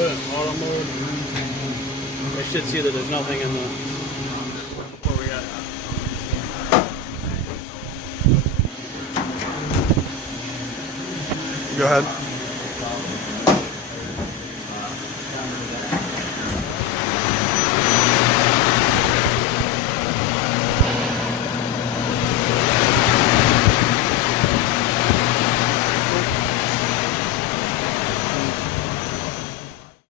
put it in auto mode, it should see that there's nothing in the. Where we at? Go ahead.